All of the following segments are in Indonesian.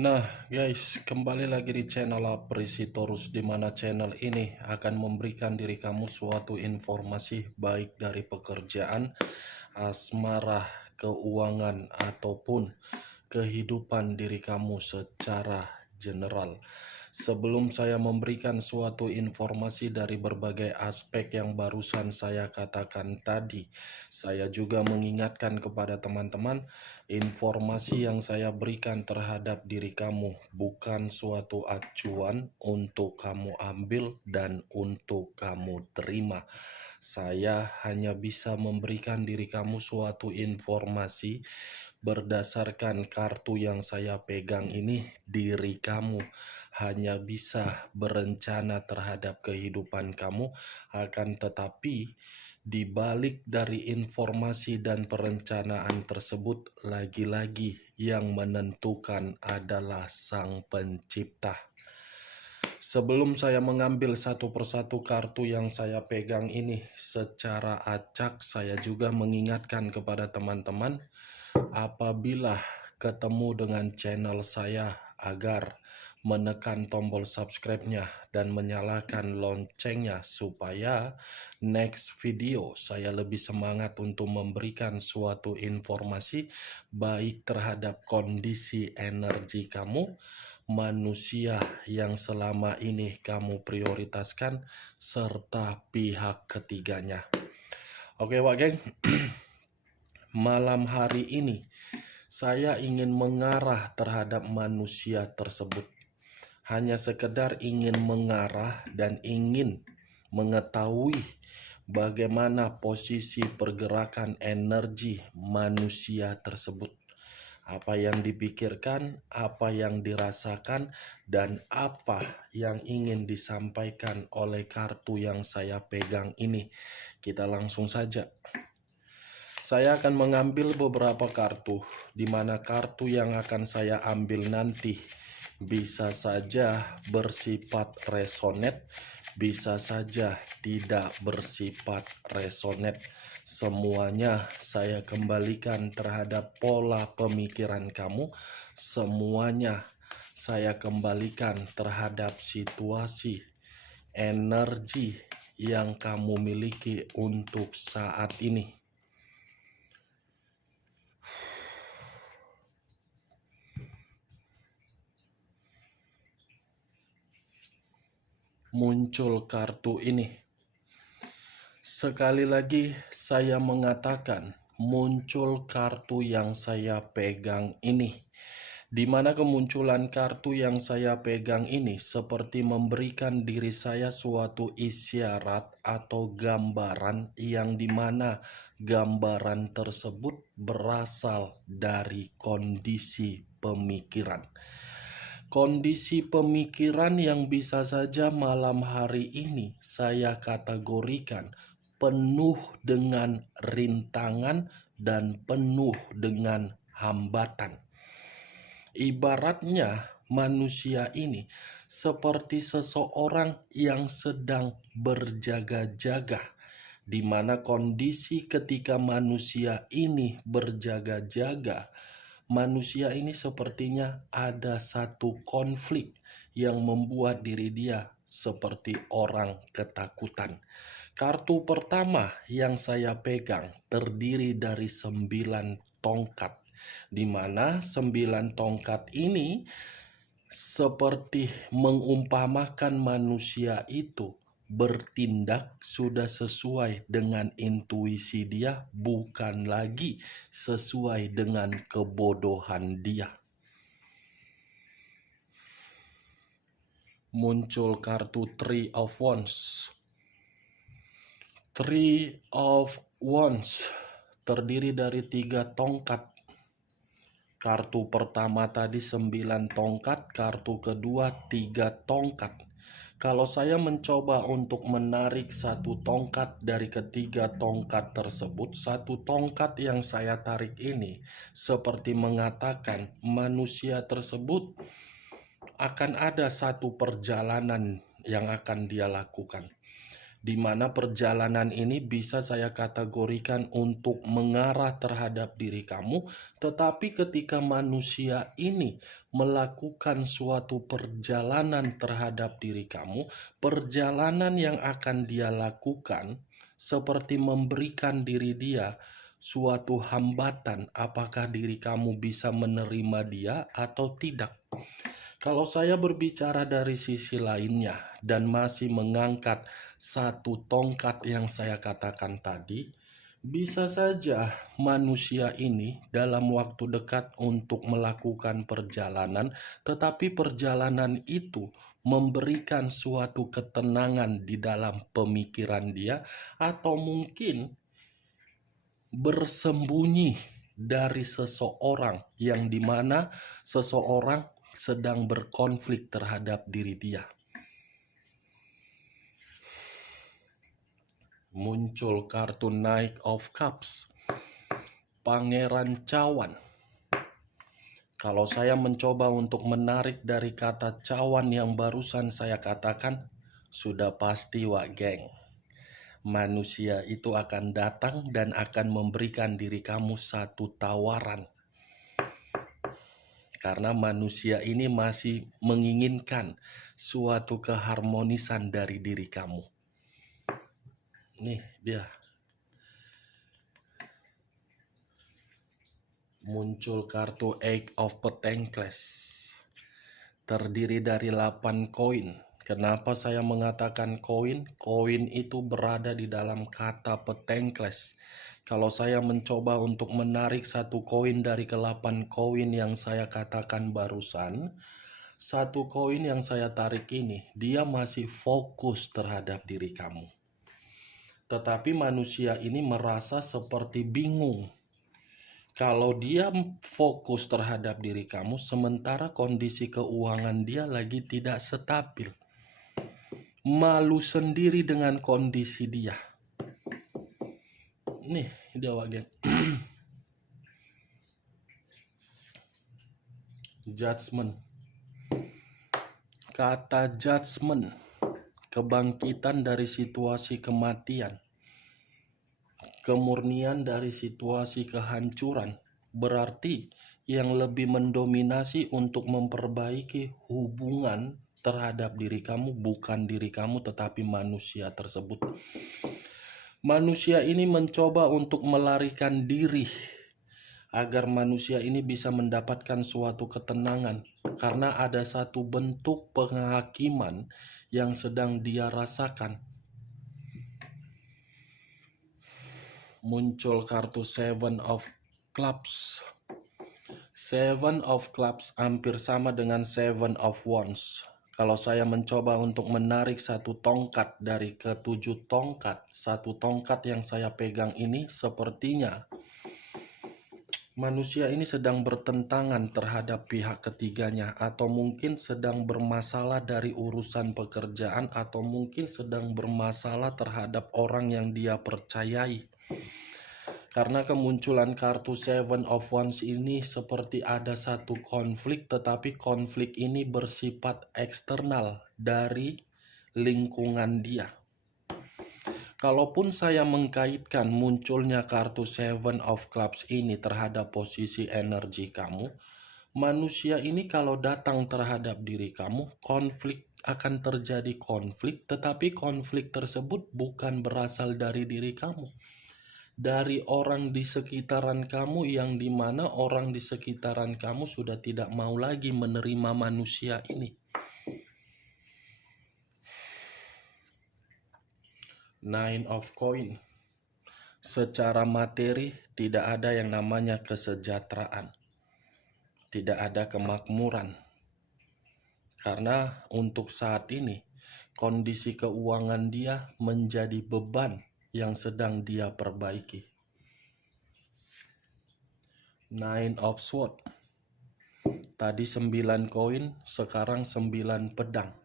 Nah, guys, kembali lagi di channel Apresitorus, di mana channel ini akan memberikan diri kamu suatu informasi baik dari pekerjaan, asmara, keuangan, ataupun kehidupan diri kamu secara general. Sebelum saya memberikan suatu informasi dari berbagai aspek yang barusan saya katakan tadi, saya juga mengingatkan kepada teman-teman, informasi yang saya berikan terhadap diri kamu bukan suatu acuan untuk kamu ambil dan untuk kamu terima. Saya hanya bisa memberikan diri kamu suatu informasi berdasarkan kartu yang saya pegang ini. Diri kamu hanya bisa berencana terhadap kehidupan kamu, akan tetapi di balik dari informasi dan perencanaan tersebut, lagi-lagi yang menentukan adalah Sang Pencipta. Sebelum saya mengambil satu persatu kartu yang saya pegang ini secara acak, saya juga mengingatkan kepada teman-teman, apabila ketemu dengan channel saya, agar menekan tombol subscribe-nya dan menyalakan loncengnya supaya next video saya lebih semangat untuk memberikan suatu informasi baik terhadap kondisi energi kamu, manusia yang selama ini kamu prioritaskan, serta pihak ketiganya. Oke, Wak Geng. Malam hari ini saya ingin mengarah terhadap manusia tersebut. Hanya sekedar ingin mengarah dan ingin mengetahui bagaimana posisi pergerakan energi manusia tersebut. Apa yang dipikirkan, apa yang dirasakan, dan apa yang ingin disampaikan oleh kartu yang saya pegang ini. Kita langsung saja. Saya akan mengambil beberapa kartu, di mana kartu yang akan saya ambil nanti bisa saja bersifat resonate, bisa saja tidak bersifat resonate. Semuanya saya kembalikan terhadap pola pemikiran kamu, semuanya saya kembalikan terhadap situasi, energi yang kamu miliki untuk saat ini. Muncul kartu ini. Sekali lagi saya mengatakan, muncul kartu yang saya pegang ini. Di mana kemunculan kartu yang saya pegang ini seperti memberikan diri saya suatu isyarat atau gambaran, yang dimana gambaran tersebut berasal dari kondisi pemikiran. Kondisi pemikiran yang bisa saja malam hari ini saya kategorikan penuh dengan rintangan dan penuh dengan hambatan. Ibaratnya manusia ini seperti seseorang yang sedang berjaga-jaga, di mana kondisi ketika manusia ini berjaga-jaga, manusia ini sepertinya ada satu konflik yang membuat diri dia seperti orang ketakutan. Kartu pertama yang saya pegang terdiri dari 9 tongkat, di mana 9 tongkat ini seperti mengumpamakan manusia itu bertindak sudah sesuai dengan intuisi dia, bukan lagi sesuai dengan kebodohan dia. Muncul kartu Three of Wands. Three of Wands terdiri dari 3 tongkat. Kartu pertama tadi 9 tongkat, kartu kedua 3 tongkat. Kalau saya mencoba untuk menarik satu tongkat dari ketiga tongkat tersebut, satu tongkat yang saya tarik ini seperti mengatakan manusia tersebut akan ada satu perjalanan yang akan dia lakukan. di mana perjalanan ini bisa saya kategorikan untuk mengarah terhadap diri kamu, tetapi ketika manusia ini melakukan suatu perjalanan terhadap diri kamu, perjalanan yang akan dia lakukan seperti memberikan diri dia suatu hambatan, apakah diri kamu bisa menerima dia atau tidak. Kalau saya berbicara dari sisi lainnya dan masih mengangkat satu tongkat yang saya katakan tadi, bisa saja manusia ini dalam waktu dekat untuk melakukan perjalanan, tetapi perjalanan itu memberikan suatu ketenangan di dalam pemikiran dia, atau mungkin bersembunyi dari seseorang yang dimana seseorang sedang berkonflik terhadap diri dia. Muncul kartu Knight of Cups, Pangeran Cawan. Kalau saya mencoba untuk menarik dari kata cawan yang barusan saya katakan, sudah pasti wak geng, manusia itu akan datang dan akan memberikan diri kamu satu tawaran. Karena manusia ini masih menginginkan suatu keharmonisan dari diri kamu. Nih dia. Muncul kartu Eight of Pentacles. Terdiri dari 8 koin. Kenapa saya mengatakan koin? Koin itu berada di dalam kata Pentacles. Kalau saya mencoba untuk menarik satu koin dari ke-8 koin yang saya katakan barusan, satu koin yang saya tarik ini, dia masih fokus terhadap diri kamu. Tetapi manusia ini merasa seperti bingung. Kalau dia fokus terhadap diri kamu, sementara kondisi keuangan dia lagi tidak stabil. Malu sendiri dengan kondisi dia. Nih, dia wagen. Judgment. Kata judgment, kebangkitan dari situasi kematian, kemurnian dari situasi kehancuran, berarti yang lebih mendominasi untuk memperbaiki hubungan terhadap diri kamu bukan diri kamu tetapi manusia tersebut. Manusia ini mencoba untuk melarikan diri agar manusia ini bisa mendapatkan suatu ketenangan, karena ada satu bentuk penghakiman yang sedang dia rasakan. Muncul kartu Seven of Clubs. Seven of Clubs hampir sama dengan Seven of Wands. Kalau saya mencoba untuk menarik satu tongkat dari ke-7 tongkat, satu tongkat yang saya pegang ini sepertinya manusia ini sedang bertentangan terhadap pihak ketiganya, atau mungkin sedang bermasalah dari urusan pekerjaan, atau mungkin sedang bermasalah terhadap orang yang dia percayai. Karena kemunculan kartu Seven of Wands ini seperti ada satu konflik, tetapi konflik ini bersifat eksternal dari lingkungan dia. Kalaupun saya mengkaitkan munculnya kartu Seven of Clubs ini terhadap posisi energi kamu, manusia ini kalau datang terhadap diri kamu, konflik akan terjadi konflik, tetapi konflik tersebut bukan berasal dari diri kamu. Dari orang di sekitaran kamu, yang dimana orang di sekitaran kamu sudah tidak mau lagi menerima manusia ini. Nine of Coin. Secara materi tidak ada yang namanya kesejahteraan, tidak ada kemakmuran, karena untuk saat ini kondisi keuangan dia menjadi beban yang sedang dia perbaiki. Nine of Swords. Tadi 9 koin, sekarang 9 pedang.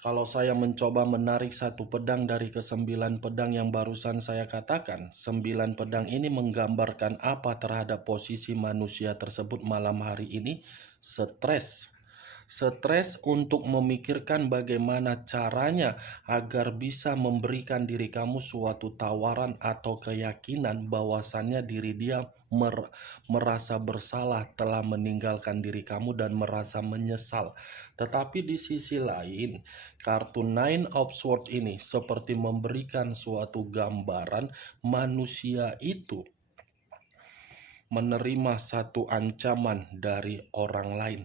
Kalau saya mencoba menarik satu pedang dari ke-9 pedang yang barusan saya katakan, 9 pedang ini menggambarkan apa terhadap posisi manusia tersebut malam hari ini? Stres. Stres untuk memikirkan bagaimana caranya agar bisa memberikan diri kamu suatu tawaran atau keyakinan bahwasannya diri dia merasa bersalah telah meninggalkan diri kamu dan merasa menyesal. Tetapi di sisi lain, kartu Nine of Swords ini seperti memberikan suatu gambaran manusia itu menerima satu ancaman dari orang lain.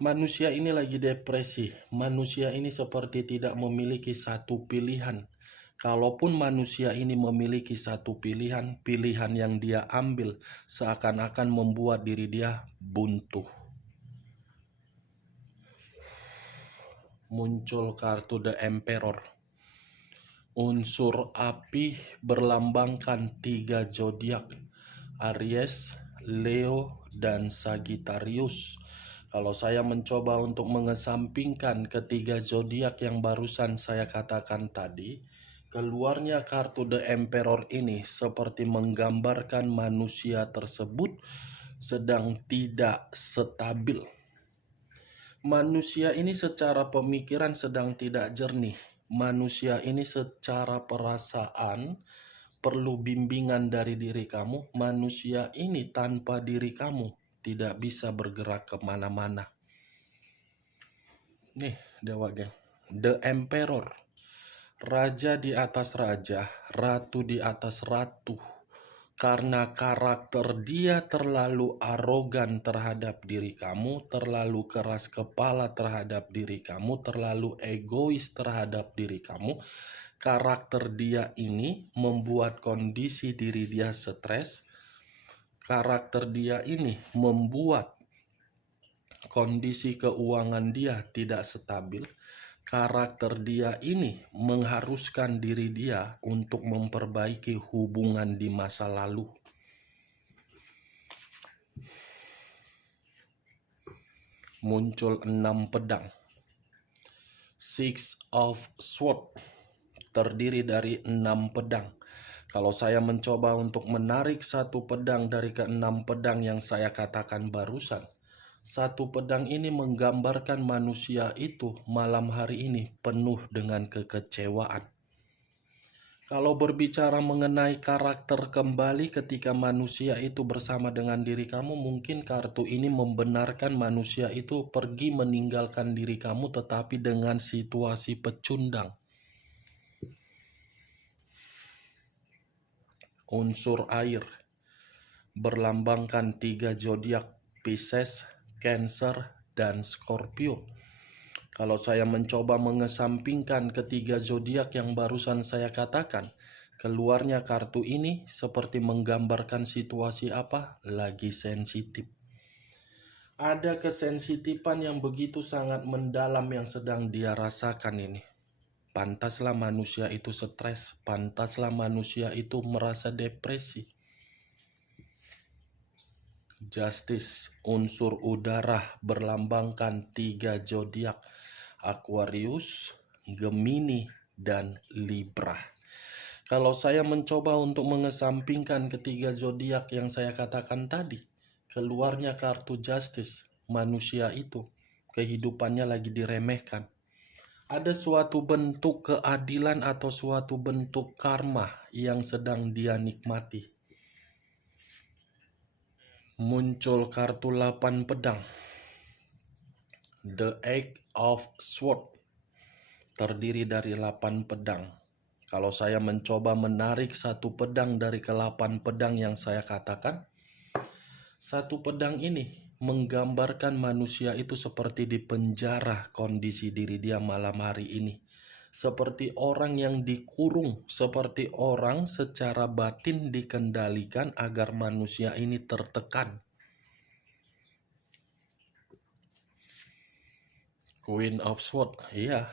Manusia ini lagi depresi. Manusia ini seperti tidak memiliki satu pilihan. Kalaupun manusia ini memiliki satu pilihan, pilihan yang dia ambil seakan-akan membuat diri dia buntu. Muncul kartu The Emperor. Unsur api berlambangkan 3 zodiak: Aries, Leo, dan Sagittarius. Kalau saya mencoba untuk mengesampingkan ketiga zodiak yang barusan saya katakan tadi, keluarnya kartu The Emperor ini seperti menggambarkan manusia tersebut sedang tidak stabil. Manusia ini secara pemikiran sedang tidak jernih. Manusia ini secara perasaan perlu bimbingan dari diri kamu. Manusia ini tanpa diri kamu tidak bisa bergerak kemana-mana. Nih, Dewa Geng. The Emperor. Raja di atas raja, ratu di atas ratu. Karena karakter dia terlalu arogan terhadap diri kamu, terlalu keras kepala terhadap diri kamu, terlalu egois terhadap diri kamu. Karakter dia ini membuat kondisi diri dia stres. Karakter dia ini membuat kondisi keuangan dia tidak stabil. Karakter dia ini mengharuskan diri dia untuk memperbaiki hubungan di masa lalu. Muncul 6 pedang. Six of Swords terdiri dari 6 pedang. Kalau saya mencoba untuk menarik satu pedang dari ke-6 pedang yang saya katakan barusan, satu pedang ini menggambarkan manusia itu malam hari ini penuh dengan kekecewaan. Kalau berbicara mengenai karakter kembali ketika manusia itu bersama dengan diri kamu, mungkin kartu ini membenarkan manusia itu pergi meninggalkan diri kamu tetapi dengan situasi pecundang. Unsur air berlambangkan 3 zodiak: Pisces, Cancer, dan Scorpio. Kalau saya mencoba mengesampingkan ketiga zodiak yang barusan saya katakan, keluarnya kartu ini seperti menggambarkan situasi apa? Lagi sensitif. Ada kesensitifan yang begitu sangat mendalam yang sedang dia rasakan ini. Pantaslah manusia itu stres, pantaslah manusia itu merasa depresi. Justice, unsur udara berlambangkan 3 zodiak: Aquarius, Gemini, dan Libra. Kalau saya mencoba untuk mengesampingkan ketiga zodiak yang saya katakan tadi, keluarnya kartu Justice. Manusia itu kehidupannya lagi diremehkan. Ada suatu bentuk keadilan atau suatu bentuk karma yang sedang dia nikmati. Muncul kartu 8 pedang. The Eight of Swords terdiri dari 8 pedang. Kalau saya mencoba menarik satu pedang dari ke-8 pedang yang saya katakan, satu pedang ini menggambarkan manusia itu seperti di penjara kondisi diri dia malam hari ini. Seperti orang yang dikurung, seperti orang secara batin dikendalikan agar manusia ini tertekan. Queen of Swords, iya,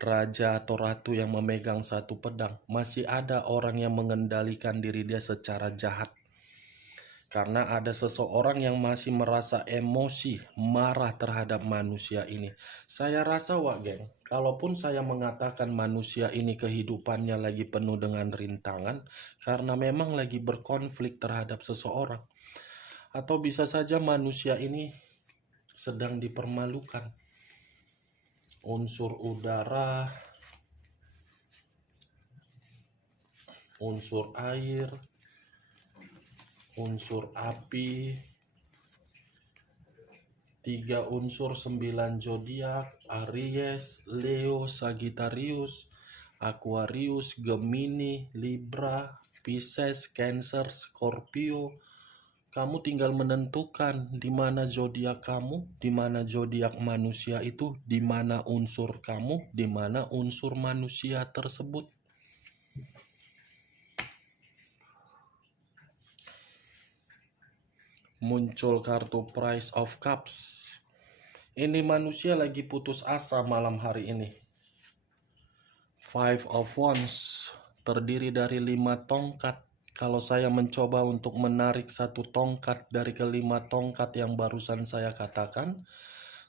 raja atau ratu yang memegang satu pedang. Masih ada orang yang mengendalikan diri dia secara jahat. Karena ada seseorang yang masih merasa emosi, marah terhadap manusia ini. Saya rasa, Wak Geng, kalaupun saya mengatakan manusia ini kehidupannya lagi penuh dengan rintangan, karena memang lagi berkonflik terhadap seseorang. Atau bisa saja manusia ini sedang dipermalukan. Unsur udara, unsur air, unsur api, 3 unsur 9 zodiak, Aries, Leo, Sagittarius, Aquarius, Gemini, Libra, Pisces, Cancer, Scorpio. Kamu tinggal menentukan di mana zodiak kamu, di mana zodiak manusia itu, di mana unsur kamu, di mana unsur manusia tersebut. Muncul kartu Price of Cups. Ini manusia lagi putus asa malam hari ini. Five of Wands terdiri dari 5 tongkat. Kalau saya mencoba untuk menarik 1 tongkat dari kelima tongkat yang barusan saya katakan,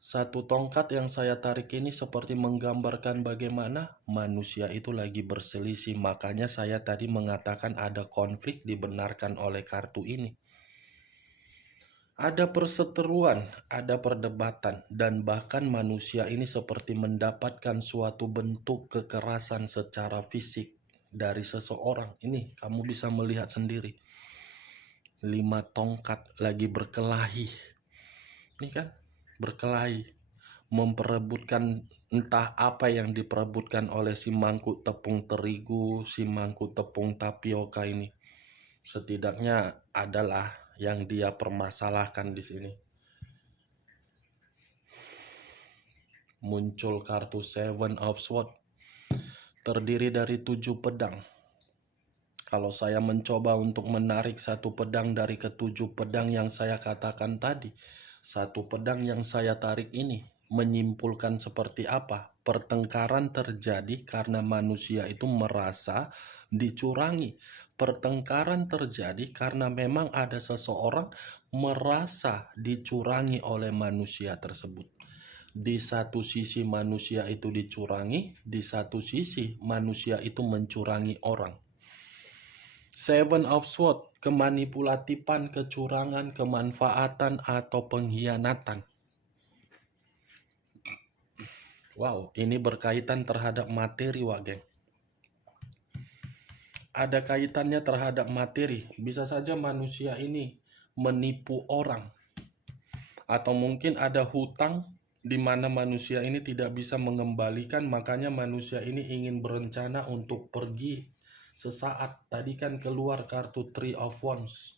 1 tongkat yang saya tarik ini seperti menggambarkan bagaimana manusia itu lagi berselisih. Makanya saya tadi mengatakan ada konflik dibenarkan oleh kartu ini. Ada perseteruan, ada perdebatan, dan bahkan manusia ini seperti mendapatkan suatu bentuk kekerasan secara fisik dari seseorang. Ini kamu bisa melihat sendiri. 5 tongkat lagi berkelahi. Ini kan, berkelahi. Memperebutkan entah apa yang diperebutkan oleh si mangkuk tepung terigu, si mangkuk tepung tapioka ini. Setidaknya adalah yang dia permasalahkan di sini. Muncul kartu Seven of Swords terdiri dari 7 pedang. Kalau saya mencoba untuk menarik 1 pedang dari ke-7 pedang yang saya katakan tadi, 1 pedang yang saya tarik ini menyimpulkan seperti apa? Pertengkaran terjadi karena manusia itu merasa dicurangi. Pertengkaran terjadi karena memang ada seseorang merasa dicurangi oleh manusia tersebut. Di satu sisi manusia itu dicurangi, di satu sisi manusia itu mencurangi orang. Seven of Swords, kemanipulatifan, kecurangan, kemanfaatan, atau pengkhianatan. Wow, ini berkaitan terhadap materi, Wak Geng. Ada kaitannya terhadap materi. Bisa saja manusia ini menipu orang. Atau mungkin ada hutang di mana manusia ini tidak bisa mengembalikan, makanya manusia ini ingin berencana untuk pergi sesaat. Tadi kan keluar kartu Three of Wands.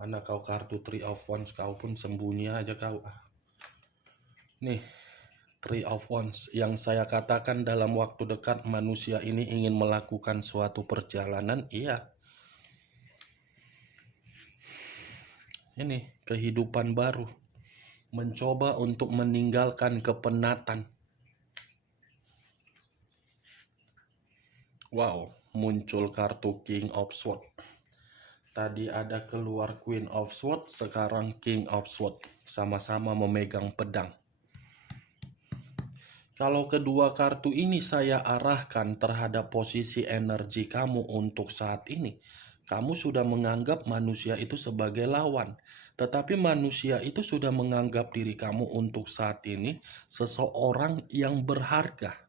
Mana kau kartu Three of Wands? Kau pun sembunyi aja kau. Nih, Three of Wands. Yang saya katakan dalam waktu dekat manusia ini ingin melakukan suatu perjalanan. Iya. Ini kehidupan baru. Mencoba untuk meninggalkan kepenatan. Wow, muncul kartu King of Swords. Tadi ada keluar Queen of Swords, sekarang King of Swords. Sama-sama memegang pedang. Kalau kedua kartu ini saya arahkan terhadap posisi energi kamu untuk saat ini, kamu sudah menganggap manusia itu sebagai lawan. Tetapi manusia itu sudah menganggap diri kamu untuk saat ini seseorang yang berharga.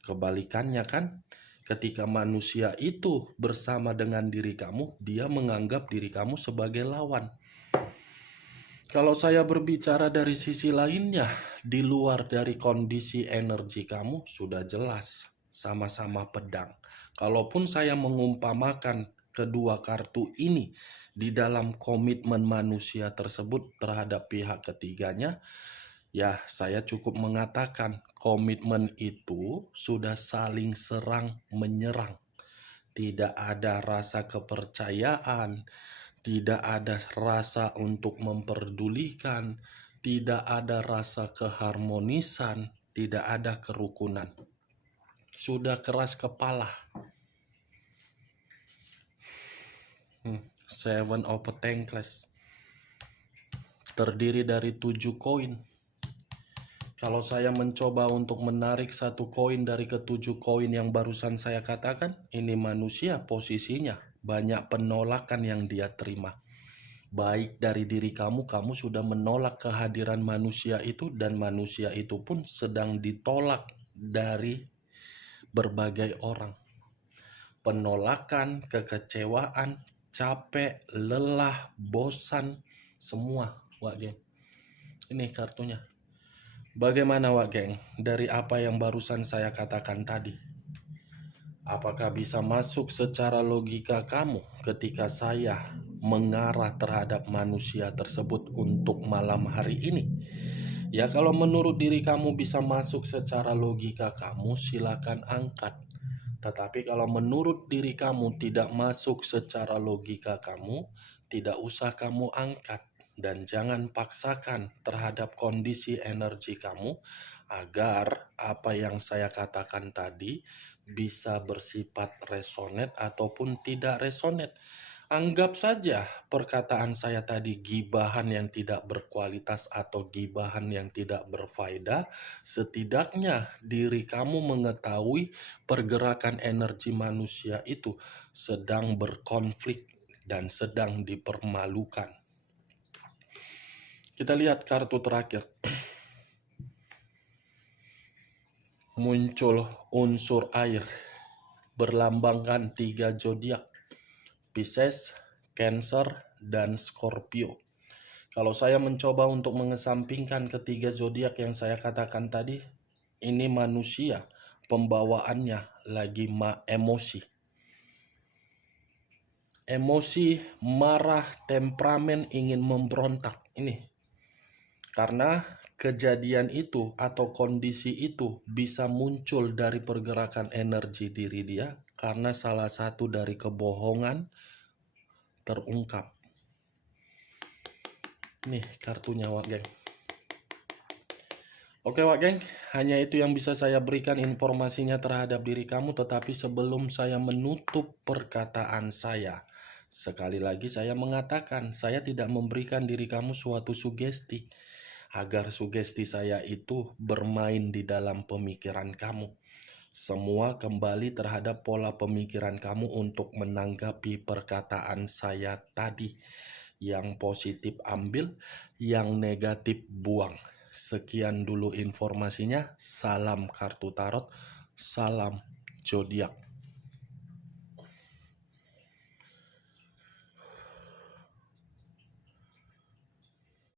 Kebalikannya kan, ketika manusia itu bersama dengan diri kamu, dia menganggap diri kamu sebagai lawan. Kalau saya berbicara dari sisi lainnya, di luar dari kondisi energi kamu sudah jelas, sama-sama pedang. Kalaupun saya mengumpamakan kedua kartu ini di dalam komitmen manusia tersebut terhadap pihak ketiganya, ya saya cukup mengatakan komitmen itu sudah saling serang menyerang. Tidak ada rasa kepercayaan, tidak ada rasa untuk memperdulikan, tidak ada rasa keharmonisan, tidak ada kerukunan. Sudah keras kepala. Seven of Pentacles terdiri dari 7 koin. Kalau saya mencoba untuk menarik 1 koin dari ke-7 koin yang barusan saya katakan, ini manusia posisinya banyak penolakan yang dia terima. baik dari diri kamu, kamu sudah menolak kehadiran manusia itu, dan manusia itu pun sedang ditolak dari berbagai orang. Penolakan, kekecewaan, capek, lelah, bosan, semua, Wak Geng. Ini kartunya. Bagaimana, Wak Geng, dari apa yang barusan saya katakan tadi? Apakah bisa masuk secara logika kamu ketika saya mengarah terhadap manusia tersebut untuk malam hari ini? Ya, kalau menurut diri kamu bisa masuk secara logika kamu, silakan angkat. Tetapi kalau menurut diri kamu tidak masuk secara logika kamu, tidak usah kamu angkat. Dan jangan paksakan terhadap kondisi energi kamu agar apa yang saya katakan tadi bisa bersifat resonet ataupun tidak resonet. Anggap saja perkataan saya tadi gibahan yang tidak berkualitas atau gibahan yang tidak berfaedah. Setidaknya diri kamu mengetahui pergerakan energi manusia itu sedang berkonflik dan sedang dipermalukan. Kita lihat kartu terakhir. Muncul unsur air berlambangkan 3 zodiak, Pisces, Cancer, dan Scorpio. Kalau saya mencoba untuk mengesampingkan ketiga zodiak yang saya katakan tadi, ini manusia, pembawaannya lagi emosi. Emosi, marah, temperamen, ingin memberontak. Ini karena kejadian itu atau kondisi itu bisa muncul dari pergerakan energi diri dia karena salah satu dari kebohongan terungkap. Nih kartunya, Wak Geng. Oke, Wak Geng, hanya itu yang bisa saya berikan informasinya terhadap diri kamu. Tetapi sebelum saya menutup perkataan saya, sekali lagi saya mengatakan, saya tidak memberikan diri kamu suatu sugesti agar sugesti saya itu bermain di dalam pemikiran kamu. Semua kembali terhadap pola pemikiran kamu untuk menanggapi perkataan saya tadi. Yang positif ambil, yang negatif buang. Sekian dulu informasinya. Salam kartu tarot, salam zodiak.